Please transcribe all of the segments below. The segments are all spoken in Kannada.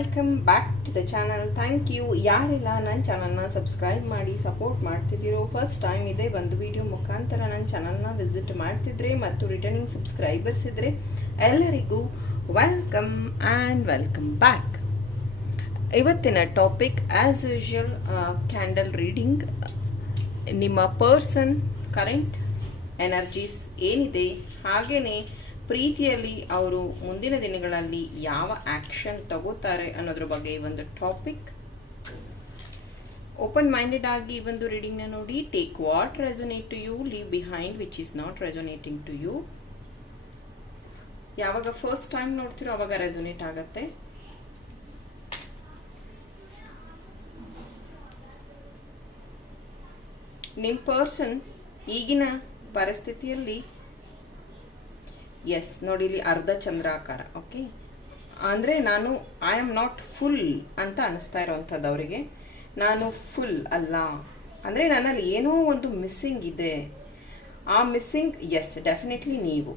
Welcome back to the channel. Thank you. ಯಾರೆಲ್ಲ ನನ್ನ ಚಾನಲ್ನ ಸಬ್ಸ್ಕ್ರೈಬ್ ಮಾಡಿ, ಸಪೋರ್ಟ್ ಮಾಡ್ತಿದ್ದೀರೋ, ಫಸ್ಟ್ ಟೈಮ್ ಇದೆ ಒಂದು ವಿಡಿಯೋ ಮುಖಾಂತರ ನನ್ನ ಚಾನಲ್ನ ವಿಸಿಟ್ ಮಾಡ್ತಿದ್ರೆ ಮತ್ತು ರಿಟರ್ನಿಂಗ್ ಸಬ್ಸ್ಕ್ರೈಬರ್ಸ್ ಇದ್ದರೆ ಎಲ್ಲರಿಗೂ ವೆಲ್ಕಮ್ ಆ್ಯಂಡ್ ವೆಲ್ಕಮ್ ಬ್ಯಾಕ್. ಇವತ್ತಿನ topic as usual candle reading ನಿಮ್ಮ ಪರ್ಸನ್ ಕರೆಂಟ್ ಎನರ್ಜೀಸ್ ಏನಿದೆ? ಹಾಗೆಯೇ ಪ್ರೀತಿಯಲ್ಲಿ ಅವರು ಮುಂದಿನ ದಿನಗಳಲ್ಲಿ ಯಾವ ಆಕ್ಷನ್ ತಗೋತಾರೆ ಅನ್ನೋದ್ರ ಬಗ್ಗೆ ಈ ಒಂದು ಟಾಪಿಕ್ ಓಪನ್ ಮೈಂಡೆಡ್ ಆಗಿ ಈ ಒಂದು ರೀಡಿಂಗ್ನ ನೋಡಿ. Take what resonate to you leave behind which is not resonating to you ಯಾವಾಗ ಫಸ್ಟ್ ಟೈಮ್ ನೋಡ್ತಿರೋ ಅವಾಗ ರೆಸೊನೇಟ್ ಆಗತ್ತೆ. ನಿಮ್ಮ ಪರ್ಸನ್ ಈಗಿನ ಪರಿಸ್ಥಿತಿಯಲ್ಲಿ ಎಸ್ ನೋಡಿ ಇಲ್ಲಿ ಅರ್ಧ ಚಂದ್ರಾಕಾರ ಓಕೆ ಅಂದರೆ ನಾನು ಐ ಆಮ್ ನಾಟ್ ಫುಲ್ ಅಂತ ಅನಿಸ್ತಾ ಇರೋವಂಥದ್ದು ಅವರಿಗೆ. ನಾನು ಫುಲ್ ಅಲ್ಲ. ಅಂದರೆ ನನ್ನಲ್ಲಿ ಏನೋ ಒಂದು ಮಿಸ್ಸಿಂಗ್ ಇದೆ. ಆ ಮಿಸ್ಸಿಂಗ್ ಎಸ್ ಡೆಫಿನೆಟ್ಲಿ ನೀವು.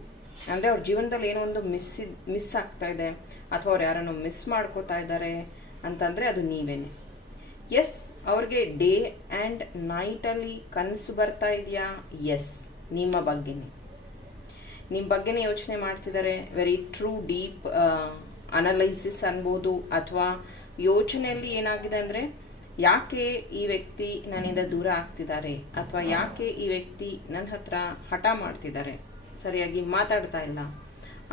ಅಂದರೆ ಅವ್ರ ಜೀವನದಲ್ಲಿ ಏನೋ ಒಂದು ಮಿಸ್ ಮಿಸ್ ಆಗ್ತಾ ಇದೆ. ಅಥವಾ ಅವ್ರು ಯಾರನ್ನು ಮಿಸ್ ಮಾಡ್ಕೋತಾ ಇದ್ದಾರೆ ಅಂತಂದರೆ ಅದು ನೀವೇನೆ. ಎಸ್ ಅವ್ರಿಗೆ ಡೇ ಆ್ಯಂಡ್ ನೈಟಲ್ಲಿ ಕನಸು ಬರ್ತಾ ಇದೆಯಾ? ಎಸ್ ನಿಮ್ಮ ಬಗ್ಗೆನೇ. ನಿಮ್ಮ ಬಗ್ಗೆನೇ ಯೋಚನೆ ಮಾಡ್ತಿದ್ದಾರೆ ವೆರಿ ಟ್ರೂ ಡೀಪ್ ಅನಲೈಸಿಸ್ ಅನ್ಬೋದು ಅಥವಾ ಯೋಚನೆಯಲ್ಲಿ ಏನಾಗಿದೆ ಅಂದರೆ, ಯಾಕೆ ಈ ವ್ಯಕ್ತಿ ನನ್ನಿಂದ ದೂರ ಆಗ್ತಿದ್ದಾರೆ ಅಥವಾ ಯಾಕೆ ಈ ವ್ಯಕ್ತಿ ನನ್ನ ಹತ್ರ ಹಠ ಮಾಡ್ತಿದ್ದಾರೆ? ಸರಿಯಾಗಿ ಮಾತಾಡ್ತಾ ಇಲ್ಲ.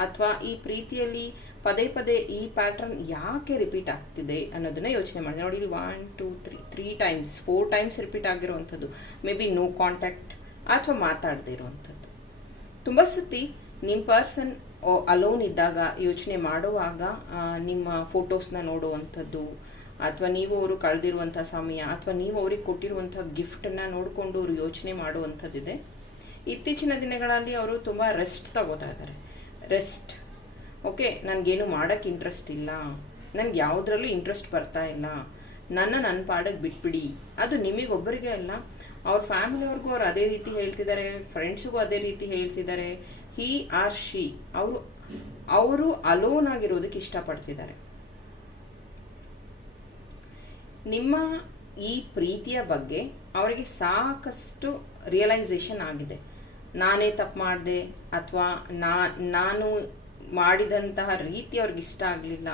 ಅಥವಾ ಈ ಪ್ರೀತಿಯಲ್ಲಿ ಪದೇ ಪದೇ ಈ ಪ್ಯಾಟರ್ನ್ ಯಾಕೆ ರಿಪೀಟ್ ಆಗ್ತಿದೆ ಅನ್ನೋದನ್ನ ಯೋಚನೆ ಮಾಡಿದೆ ನೋಡಿ one two three three times four times repeat ಆಗಿರುವಂಥದ್ದು. ಮೇ ಬಿ ನೋ ಕಾಂಟ್ಯಾಕ್ಟ್ ಅಥವಾ ಮಾತಾಡದೇ ಇರುವಂಥದ್ದು. ತುಂಬ ಸತಿ ನಿಮ್ಮ ಪರ್ಸನ್ ಅಲೋನ್ ಇದ್ದಾಗ ಯೋಚನೆ ಮಾಡುವಾಗ ನಿಮ್ಮ ಫೋಟೋಸ್ನ ನೋಡುವಂಥದ್ದು, ಅಥವಾ ನೀವು ಅವರು ಕಳೆದಿರುವಂಥ ಸಮಯ, ಅಥವಾ ನೀವು ಅವ್ರಿಗೆ ಕೊಟ್ಟಿರುವಂಥ ಗಿಫ್ಟನ್ನು ನೋಡಿಕೊಂಡು ಅವರು ಯೋಚನೆ ಮಾಡುವಂಥದ್ದಿದೆ. ಇತ್ತೀಚಿನ ದಿನಗಳಲ್ಲಿ ಅವರು ತುಂಬ ರೆಸ್ಟ್ ತಗೋತಾ ಇದ್ದಾರೆ. ರೆಸ್ಟ್ ಓಕೆ ನನಗೇನು ಮಾಡೋಕ್ಕೆ ಇಂಟ್ರೆಸ್ಟ್ ಇಲ್ಲ. ನನಗೆ ಯಾವುದರಲ್ಲೂ ಇಂಟ್ರೆಸ್ಟ್ ಬರ್ತಾ ಇಲ್ಲ. ನನ್ನ ನನ್ನ ಪಾಡಕ್ಕೆ ಬಿಟ್ಬಿಡಿ. ಅದು ನಿಮಗೊಬ್ಬರಿಗೆ ಅಲ್ಲ ಅವ್ರ ಫ್ಯಾಮಿಲಿಯವ್ರಿಗೂ ಅವ್ರು ಅದೇ ರೀತಿ ಹೇಳ್ತಿದ್ದಾರೆ ಫ್ರೆಂಡ್ಸ್ಗೂ ಅದೇ ರೀತಿ ಹೇಳ್ತಿದ್ದಾರೆ ಹಿ ಆರ್ ಶಿ ಅವರು ಅವರು ಅಲೋನ್ ಆಗಿರೋದಕ್ಕೆ ಇಷ್ಟಪಡ್ತಿದ್ದಾರೆ ನಿಮ್ಮ ಈ ಪ್ರೀತಿಯ ಬಗ್ಗೆ ಅವರಿಗೆ ಸಾಕಷ್ಟು ರಿಯಲೈಸೇಷನ್ ಆಗಿದೆ. ನಾನೇ ತಪ್ಪು ಮಾಡಿದೆ ಅಥವಾ ನಾ, ನಾನು ಮಾಡಿದಂತಹ ರೀತಿ ಅವ್ರಿಗೆ ಇಷ್ಟ ಆಗಲಿಲ್ಲ.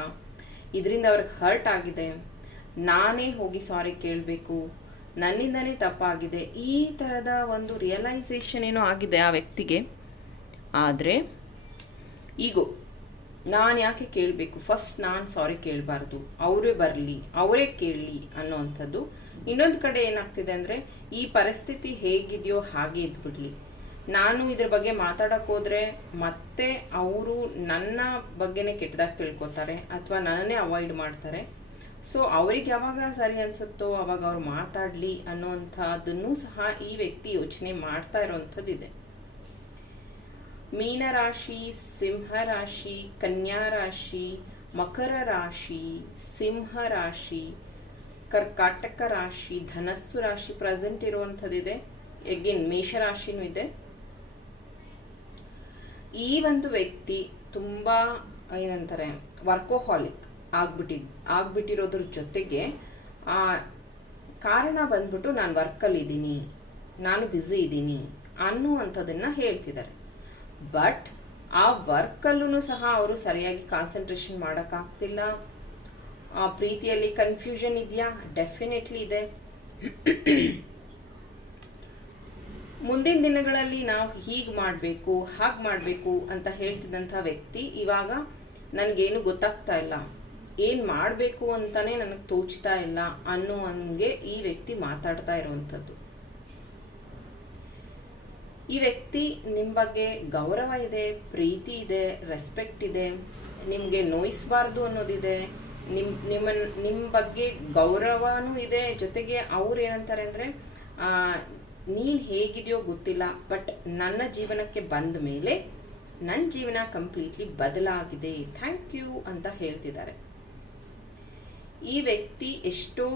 ಇದರಿಂದ ಅವ್ರಿಗೆ ಹರ್ಟ್ ಆಗಿದೆ. ನಾನೇ ಹೋಗಿ ಸಾರಿ ಕೇಳಬೇಕು. ನನ್ನಿಂದನೇ ತಪ್ಪಾಗಿದೆ. ಈ ಥರದ ಒಂದು ರಿಯಲೈಸೇಷನ್ ಏನೋ ಆಗಿದೆ ಆ ವ್ಯಕ್ತಿಗೆ. ಆದರೆ, ಈಗೋ, ನಾನು ಯಾಕೆ ಕೇಳಬೇಕು? ಫಸ್ಟ್ ನಾನು ಸಾರಿ ಕೇಳಬಾರ್ದು. ಅವರೇ ಬರಲಿ, ಅವರೇ ಕೇಳಲಿ ಅನ್ನೋವಂಥದ್ದು ಇನ್ನೊಂದು ಕಡೆ ಏನಾಗ್ತಿದೆ ಅಂದರೆ, ಈ ಪರಿಸ್ಥಿತಿ ಹೇಗಿದೆಯೋ ಹಾಗೆ ಇದ್ಬಿಡ್ಲಿ. ನಾನು ಇದ್ರ ಬಗ್ಗೆ ಮಾತಾಡಕ್ಕೆ ಹೋದ್ರೆ ಮತ್ತೆ ಅವರು ನನ್ನ ಬಗ್ಗೆನೇ ಕೆಟ್ಟದಾಗಿ ತಿಳ್ಕೊತಾರೆ, ಅಥವಾ ನನ್ನನ್ನೇ ಅವಾಯ್ಡ್ ಮಾಡ್ತಾರೆ. ಸೊ ಅವ್ರಿಗೆ ಯಾವಾಗ ಸರಿ ಅನ್ಸುತ್ತೋ, ಅವಾಗ ಅವ್ರು ಮಾತಾಡ್ಲಿ ಅನ್ನೋಂಥದ್ದನ್ನು ಸಹ ಈ ವ್ಯಕ್ತಿ ಯೋಚನೆ ಮಾಡ್ತಾ ಇರೋವಂಥದ್ದಿದೆ. ಮೀನರಾಶಿ ಸಿಂಹ ರಾಶಿ ಕನ್ಯಾ ರಾಶಿ ಮಕರ ರಾಶಿ ಸಿಂಹ ರಾಶಿ ಕರ್ಕಾಟಕ ರಾಶಿ, ಧನಸ್ಸು ರಾಶಿ ಪ್ರೆಸೆಂಟ್ ಇರುವಂಥದ್ದಿದೆ. ಎಗೇನ್ ಮೇಷರಾಶಿನೂ ಇದೆ. ಈ ಒಂದು ವ್ಯಕ್ತಿ ತುಂಬಾ ಏನಂತಾರೆ ವರ್ಕೋಹಾಲಿಕ್ ಆಗ್ಬಿಟ್ಟಿದ್, ಆಗ್ಬಿಟ್ಟಿರೋದ್ರ ಜೊತೆಗೆ, ಆ, ಕಾರಣ ಬಂದ್ಬಿಟ್ಟು ನಾನು ವರ್ಕಲ್ಲಿ ಇದ್ದೀನಿ ನಾನು ಬ್ಯುಸಿ ಇದ್ದೀನಿ ಅನ್ನುವಂಥದ್ದನ್ನ ಹೇಳ್ತಿದ್ದಾರೆ. ಬಟ್, ಆ ವರ್ಕಲ್ಲೂ ಸಹ ಅವರು ಸರಿಯಾಗಿ ಕಾನ್ಸಂಟ್ರೇಷನ್ ಮಾಡೋಕ್ಕಾಗ್ತಿಲ್ಲ. ಆ ಪ್ರೀತಿಯಲ್ಲಿ ಕನ್ಫ್ಯೂಷನ್ ಇದೆಯಾ? ಡೆಫಿನೆಟ್ಲಿ ಇದೆ. ಮುಂದಿನ ದಿನಗಳಲ್ಲಿ ನಾವು ಹೀಗೆ ಮಾಡಬೇಕು, ಹಾಗೆ ಮಾಡಬೇಕು ಅಂತ ಹೇಳ್ತಿದ್ದಂಥ ವ್ಯಕ್ತಿ ಇವಾಗ ನನಗೇನು ಗೊತ್ತಾಗ್ತಾ ಇಲ್ಲ. ಏನು ಮಾಡಬೇಕು ಅಂತಾನೆ ನನಗೆ ತೋಚ್ತಾ ಇಲ್ಲ ಅನ್ನೋ ಹಂಗೆ ಈ ವ್ಯಕ್ತಿ ಮಾತಾಡ್ತಾ ಇರುವಂಥದ್ದು. ಈ ವ್ಯಕ್ತಿ ನಿಮ್ಮ ಬಗ್ಗೆ ಗೌರವ ಇದೆ, ಪ್ರೀತಿ ಇದೆ ರೆಸ್ಪೆಕ್ಟ್ ಇದೆ, ನಿಮಗೆ ನೋಯಿಸಬಾರ್ದು ಅನ್ನೋದಿದೆ, ನಿಮ್ ನಿಮ್ಮ ನಿಮ್ಮ ಬಗ್ಗೆ ಗೌರವನೂ ಇದೆ, ಜೊತೆಗೆ ಅವ್ರು ಏನಂತಾರೆ ಅಂದರೆ ನೀನು ಹೇಗಿದೆಯೋ ಗೊತ್ತಿಲ್ಲ, ಬಟ್ ನನ್ನ ಜೀವನಕ್ಕೆ ಬಂದ ಮೇಲೆ ನನ್ನ ಜೀವನ ಕಂಪ್ಲೀಟ್ಲಿ ಬದಲಾಗಿದೆ, ಥ್ಯಾಂಕ್ ಯು ಅಂತ ಹೇಳ್ತಿದ್ದಾರೆ. ಈ ವ್ಯಕ್ತಿ ಎಷ್ಟೋ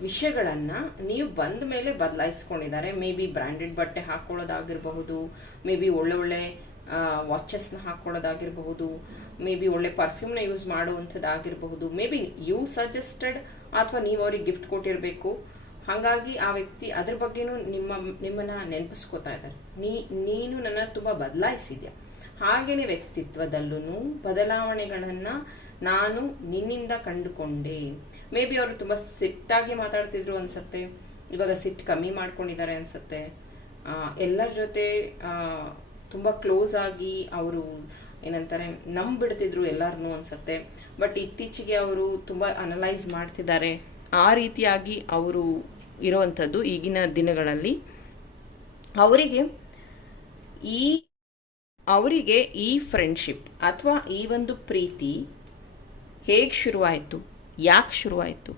ವಿಷಯಗಳನ್ನ ನೀವು ಬಂದ ಮೇಲೆ ಬದಲಾಯಿಸ್ಕೊಂಡಿದ್ದಾರೆ. ಮೇ ಬಿ ಬ್ರ್ಯಾಂಡೆಡ್ ಬಟ್ಟೆ ಹಾಕೊಳ್ಳೋದಾಗಿರಬಹುದು ಮೇ ಬಿ ಒಳ್ಳೆ ಒಳ್ಳೆ ವಾಚಸ್ನ ಹಾಕೊಳ್ಳೋದಾಗಿರಬಹುದು ಮೇ ಬಿ ಒಳ್ಳೆ ಪರ್ಫ್ಯೂಮ್ನ ಯೂಸ್ ಮಾಡುವಂಥದ್ದಾಗಿರಬಹುದು. ಮೇ ಬಿ ಯು ಸಜೆಸ್ಟೆಡ್ ಅಥವಾ ನೀವು ಅವ್ರಿಗೆ ಗಿಫ್ಟ್ ಕೊಟ್ಟಿರಬೇಕು. ಹಾಗಾಗಿ ಆ ವ್ಯಕ್ತಿ ಅದ್ರ ಬಗ್ಗೆನೂ ನಿಮ್ಮ, ನಿಮ್ಮನ್ನ ನೆನಪಿಸ್ಕೋತಾ ಇದ್ದಾರೆ. ನೀ, ನೀನು ನನ್ನ ತುಂಬ ಬದಲಾಯಿಸಿದ್ಯಾ? ಹಾಗೇನೆ ವ್ಯಕ್ತಿತ್ವದಲ್ಲೂ ಬದಲಾವಣೆಗಳನ್ನ ನಾನು ನಿನ್ನಿಂದ ಕಂಡುಕೊಂಡೆ. ಮೇ ಬಿ ಅವರು ತುಂಬ ಸಿಟ್ಟಾಗಿ ಮಾತಾಡ್ತಿದ್ರು ಅನ್ಸತ್ತೆ. ಇವಾಗ ಸಿಟ್ಟು ಕಮ್ಮಿ ಮಾಡ್ಕೊಂಡಿದ್ದಾರೆ ಅನ್ಸತ್ತೆ. ಎಲ್ಲರ ಜೊತೆ ತುಂಬ ಕ್ಲೋಸ್ ಆಗಿ ಅವರು ಏನಂತಾರೆ ನಂಬಿಡ್ತಿದ್ರು ಎಲ್ಲರನ್ನೂ ಅನ್ಸತ್ತೆ. ಬಟ್ ಇತ್ತೀಚೆಗೆ ಅವರು ತುಂಬ ಅನಲೈಸ್ ಮಾಡ್ತಿದ್ದಾರೆ. ಆ ರೀತಿಯಾಗಿ ಅವರು ಇರುವಂಥದ್ದು ಈಗಿನ ದಿನಗಳಲ್ಲಿ. ಅವರಿಗೆ ಈ ಅವರಿಗೆ ಈ ಫ್ರೆಂಡ್ಶಿಪ್ ಅಥವಾ ಈ ಒಂದು ಪ್ರೀತಿ ಹೇಗೆ ಶುರುವಾಯಿತು? ಯಾಕೆ ಶುರುವಾಯಿತು?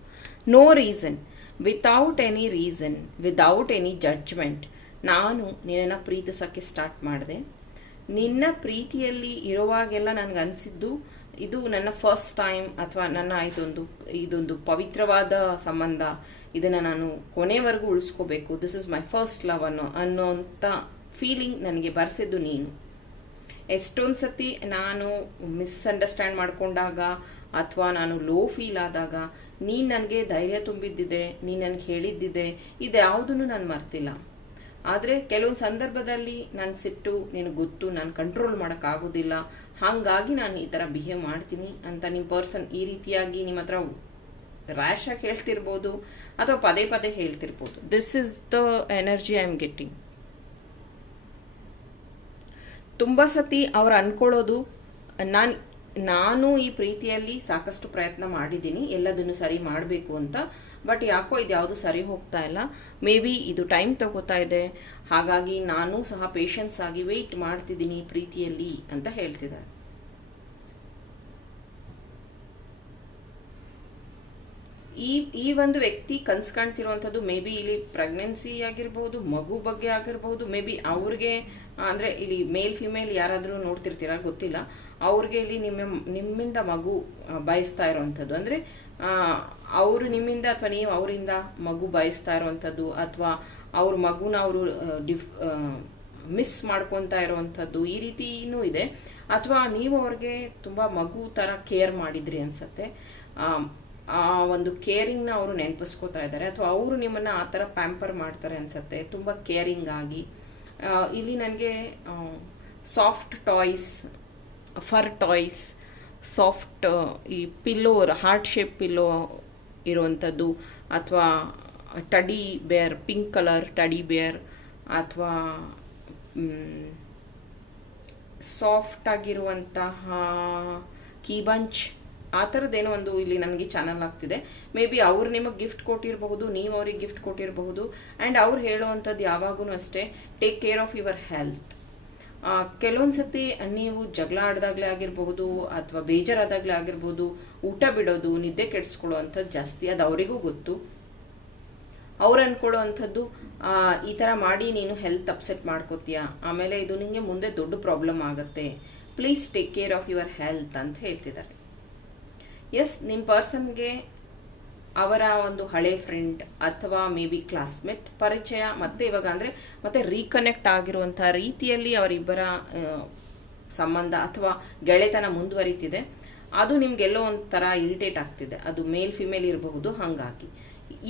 No reason without any reason without any judgement ನಾನು ನಿನ್ನನ್ನು ಪ್ರೀತಿಸೋಕ್ಕೆ ಸ್ಟಾರ್ಟ್ ಮಾಡಿದೆ. ನಿನ್ನ ಪ್ರೀತಿಯಲ್ಲಿ ಇರುವಾಗೆಲ್ಲ ನನಗೆ ಅನಿಸಿದ್ದು, ಇದು ನನ್ನ ಫಸ್ಟ್ ಟೈಮ್ ಅಥವಾ ನನ್ನ ಇದೊಂದು ಇದೊಂದು ಪವಿತ್ರವಾದ ಸಂಬಂಧ. ಇದನ್ನು ನಾನು ಕೊನೆವರೆಗೂ ಉಳಿಸ್ಕೋಬೇಕು. This is my first love ಅನ್ನೋ ಅನ್ನೋಂಥ ಫೀಲಿಂಗ್ ನನಗೆ ಬರೆಸಿದ್ದು ನೀನು. ಎಷ್ಟೊಂದು ಸತಿ ನಾನು ಮಿಸ್ಅಂಡರ್ಸ್ಟ್ಯಾಂಡ್ ಮಾಡ್ಕೊಂಡಾಗ ಅಥವಾ ನಾನು ಲೋ ಫೀಲ್ ಆದಾಗ ನೀನು ನನಗೆ ಧೈರ್ಯ ತುಂಬಿದ್ದಿದೆ, ನೀ ನನಗೆ ಹೇಳಿದ್ದಿದೆ ಇದ್ಯಾವುದನ್ನು ನಾನು ಮರ್ತಿಲ್ಲ. ಆದರೆ ಕೆಲವೊಂದು ಸಂದರ್ಭದಲ್ಲಿ ನನ್ನ ಸಿಟ್ಟು ನಿನಗೆ ಗೊತ್ತು ನಾನು ಕಂಟ್ರೋಲ್ ಮಾಡೋಕ್ಕಾಗೋದಿಲ್ಲ ಹಾಗಾಗಿ ನಾನು ಈ ಥರ ಬಿಹೇವ್ ಮಾಡ್ತೀನಿ ಅಂತ ನಿಮ್ಮ ಪರ್ಸನ್ ಈ ರೀತಿಯಾಗಿ ನಿಮ್ಮ ಹತ್ರ ರ್ಯಾಶ್ ಆಗಿ ಹೇಳ್ತಿರ್ಬೋದು ಅಥವಾ ಪದೇ ಪದೇ ಹೇಳ್ತಿರ್ಬೋದು. This is the energy I am getting ತುಂಬ ಸತಿ ಅವ್ರು ಅನ್ಕೊಳ್ಳೋದು, ನಾನು ನಾನು ಈ ಪ್ರೀತಿಯಲ್ಲಿ ಸಾಕಷ್ಟು ಪ್ರಯತ್ನ ಮಾಡಿದ್ದೀನಿ, ಎಲ್ಲದನ್ನು ಸರಿ ಮಾಡಬೇಕು ಅಂತ. ಬಟ್ ಯಾಕೋ ಇದು ಯಾವುದು ಸರಿ ಹೋಗ್ತಾ ಇಲ್ಲ. ಮೇ ಬಿ ಇದು ಟೈಮ್ ತಗೋತಾ ಇದೆ. ಹಾಗಾಗಿ ನಾನು ಸಹ ಪೇಷನ್ಸ್ ಆಗಿ ವೆಯ್ಟ್ ಮಾಡ್ತಿದ್ದೀನಿ ಪ್ರೀತಿಯಲ್ಲಿ ಅಂತ ಹೇಳ್ತಿದ್ದಾರೆ. ಈ ಈ ಒಂದು ವ್ಯಕ್ತಿ ಕನ್ಸ್ ಕಾಣ್ತಿರುವಂಥದ್ದು ಮೇ ಬಿ ಇಲ್ಲಿ ಪ್ರೆಗ್ನೆನ್ಸಿ ಆಗಿರ್ಬೋದು, ಮಗು ಬಗ್ಗೆ ಆಗಿರ್ಬೋದು ಮೇ ಬಿ ಅವ್ರಿಗೆ, ಅಂದರೆ ಇಲ್ಲಿ ಮೇಲ್ ಫಿಮೇಲ್ ಯಾರಾದರೂ ನೋಡ್ತಿರ್ತೀರಾ ಗೊತ್ತಿಲ್ಲ. ಅವ್ರಿಗೆ ಇಲ್ಲಿ ನಿಮ್ಮ ನಿಮ್ಮಿಂದ ಮಗು ಬಯಸ್ತಾ ಇರೋವಂಥದ್ದು. ಅಂದರೆ ಅವರು ನಿಮ್ಮಿಂದ ಅಥವಾ ನೀವು ಅವರಿಂದ ಮಗು ಬಯಸ್ತಾ ಇರೋವಂಥದ್ದು, ಅಥವಾ ಅವ್ರ ಮಗುನ ಅವರು ಡಿಫ್ ಮಿಸ್ ಮಾಡ್ಕೊತಾ ಇರೋವಂಥದ್ದು ಈ ರೀತಿನೂ ಇದೆ. ಅಥವಾ ನೀವು ಅವ್ರಿಗೆ ತುಂಬ ಮಗು ಥರ ಕೇರ್ ಮಾಡಿದ್ರಿ ಅನ್ಸತ್ತೆ. ಆ ಒಂದು ಕೇರಿಂಗ್ನ ಅವರು ನೆನಪಿಸ್ಕೋತಾ ಇದ್ದಾರೆ. ಅಥವಾ ಅವರು ನಿಮ್ಮನ್ನು ಆ ಥರ ಪ್ಯಾಂಪರ್ ಮಾಡ್ತಾರೆ ಅನ್ಸತ್ತೆ, ತುಂಬ ಕೇರಿಂಗ್ ಆಗಿ. ಇಲ್ಲಿ ನನಗೆ soft toys fur toys soft ಈ ಪಿಲ್ಲೋ ಹಾರ್ಟ್ ಶೇಪ್ ಪಿಲ್ಲೋ ಇರುವಂಥದ್ದು, ಅಥವಾ ಟಡಿ ಬೇರ್ ಪಿಂಕ್ ಕಲರ್ ಟಡಿ ಬೇರ್ ಅಥವಾ ಸಾಫ್ಟ್ ಆಗಿರುವಂತಹ ಕೀಬಂಚ್ ಆ ಥರದ್ದೇನೋ ಒಂದು ಇಲ್ಲಿ ನನಗೆ ಚಾನಲ್ ಆಗ್ತಿದೆ. ಮೇ ಬಿ ಅವ್ರು ನಿಮಗೆ ಗಿಫ್ಟ್ ಕೊಟ್ಟಿರಬಹುದು, ನೀವು ಅವ್ರಿಗೆ ಗಿಫ್ಟ್ ಕೊಟ್ಟಿರಬಹುದು ಆ್ಯಂಡ್ ಅವ್ರು ಹೇಳೋವಂಥದ್ದು ಯಾವಾಗೂ ಅಷ್ಟೇ take care of your health ಕೆಲವೊಂದು ಸತಿ ನೀವು ಜಗಳ ಆಡ್ದಾಗ್ಲೇ ಆಗಿರಬಹುದು ಅಥವಾ ಬೇಜಾರಾದಾಗ್ಲೇ ಆಗಿರ್ಬೋದು, ಊಟ ಬಿಡೋದು, ನಿದ್ದೆ ಕೆಡಿಸ್ಕೊಳ್ಳೋ ಅಂಥದ್ದು ಜಾಸ್ತಿ, ಅದು ಅವರಿಗೂ ಗೊತ್ತು. ಅವ್ರು ಅನ್ಕೊಳ್ಳೋ ಅಂಥದ್ದು ಈ ಥರ ಮಾಡಿ ನೀನು ಹೆಲ್ತ್ ಅಪ್ಸೆಟ್ ಮಾಡ್ಕೋತೀಯ? ಆಮೇಲೆ ಇದು ನಿಮಗೆ ಮುಂದೆ ದೊಡ್ಡ ಪ್ರಾಬ್ಲಮ್ ಆಗುತ್ತೆ. Please take care of your health ಅಂತ ಹೇಳ್ತಿದ್ದಾರೆ. ಎಸ್ ನಿಮ್ಮ ಪರ್ಸನ್ಗೆ ಅವರ ಒಂದು ಹಳೆ ಫ್ರೆಂಡ್ ಅಥವಾ ಮೇ ಬಿ ಕ್ಲಾಸ್ಮೇಟ್ ಪರಿಚಯ, ಮತ್ತೆ ಇವಾಗ ಅಂದರೆ ಮತ್ತೆ ರೀಕನೆಕ್ಟ್ ಆಗಿರುವಂಥ ರೀತಿಯಲ್ಲಿ ಅವರಿಬ್ಬರ ಸಂಬಂಧ ಅಥವಾ ಗೆಳೆತನ ಮುಂದುವರಿತಿದೆ. ಅದು ನಿಮ್ಗೆಲ್ಲೋ ಒಂಥರ ಇರಿಟೇಟ್ ಆಗ್ತಿದೆ. ಅದು ಮೇಲ್ ಫಿಮೇಲ್ ಇರಬಹುದು, ಹಾಗಾಗಿ.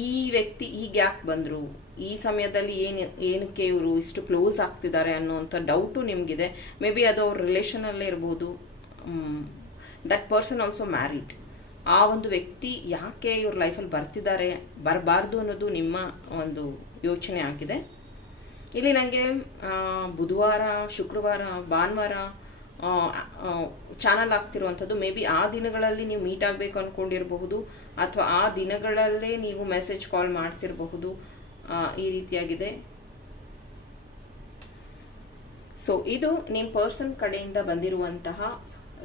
ಈ ವ್ಯಕ್ತಿ ಈಗ ಯಾಕೆ ಬಂದರು? ಈ ಸಮಯದಲ್ಲಿ ಏನು, ಏನಕ್ಕೆ ಇವರು ಇಷ್ಟು ಕ್ಲೋಸ್ ಆಗ್ತಿದ್ದಾರೆ ಅನ್ನೋಂಥ ಡೌಟು ನಿಮಗಿದೆ. ಮೇ ಬಿ ಅದು ಅವ್ರ ರಿಲೇಷನಲ್ಲೇ ಇರ್ಬೋದು. ದಟ್ ಪರ್ಸನ್ ಆಲ್ಸೋ ಮ್ಯಾರಿಡ್ ಆ ಒಂದು ವ್ಯಕ್ತಿ ಯಾಕೆ ಇವ್ರ ಲೈಫಲ್ಲಿ ಬರ್ತಿದ್ದಾರೆ, ಬರಬಾರ್ದು ಅನ್ನೋದು ನಿಮ್ಮ ಒಂದು ಯೋಚನೆ ಆಗಿದೆ. ಇಲ್ಲಿ ನನಗೆ ಬುಧವಾರ, ಶುಕ್ರವಾರ, ಭಾನುವಾರ ಚಾನಲ್ ಆಗ್ತಿರುವಂಥದ್ದು. ಮೇ ಬಿ ಆ ದಿನಗಳಲ್ಲಿ ನೀವು ಮೀಟ್ ಆಗಬೇಕು ಅಂದ್ಕೊಂಡಿರಬಹುದು ಅಥವಾ ಆ ದಿನಗಳಲ್ಲೇ ನೀವು ಮೆಸೇಜ್ ಕಾಲ್ ಮಾಡ್ತಿರಬಹುದು ಈ ರೀತಿಯಾಗಿದೆ. ಸೊ ಇದು ನಿಮ್ಮ ಪರ್ಸನ್ ಕಡೆಯಿಂದ ಬಂದಿರುವಂತಹ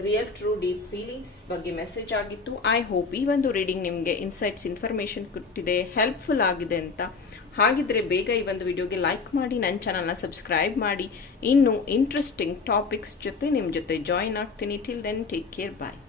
ರಿಯಲ್ ಟ್ರೂ ಡೀಪ್ ಫೀಲಿಂಗ್ಸ್ ಬಗ್ಗೆ ಮೆಸೇಜ್ ಆಗಿತ್ತು. ಐ ಹೋಪ್ ಈ ಒಂದು ರೀಡಿಂಗ್ ನಿಮಗೆ ಇನ್ಸೈಟ್ಸ್ ಇನ್ಫಾರ್ಮೇಷನ್ ಕೊಟ್ಟಿದೆ ಹೆಲ್ಪ್ಫುಲ್ ಆಗಿದೆ ಅಂತ. ಹಾಗಿದ್ರೆ ಬೇಗ ಈ ಒಂದು ವಿಡಿಯೋಗೆ ಲೈಕ್ ಮಾಡಿ ನನ್ನ ಚಾನಲ್ನ ಸಬ್ಸ್ಕ್ರೈಬ್ ಮಾಡಿ. ಇನ್ನು ಇಂಟ್ರೆಸ್ಟಿಂಗ್ ಟಾಪಿಕ್ಸ್ ಜೊತೆ ನಿಮ್ಮ ಜೊತೆ ಜಾಯಿನ್ ಆಗ್ತೀನಿ. Till then take care bye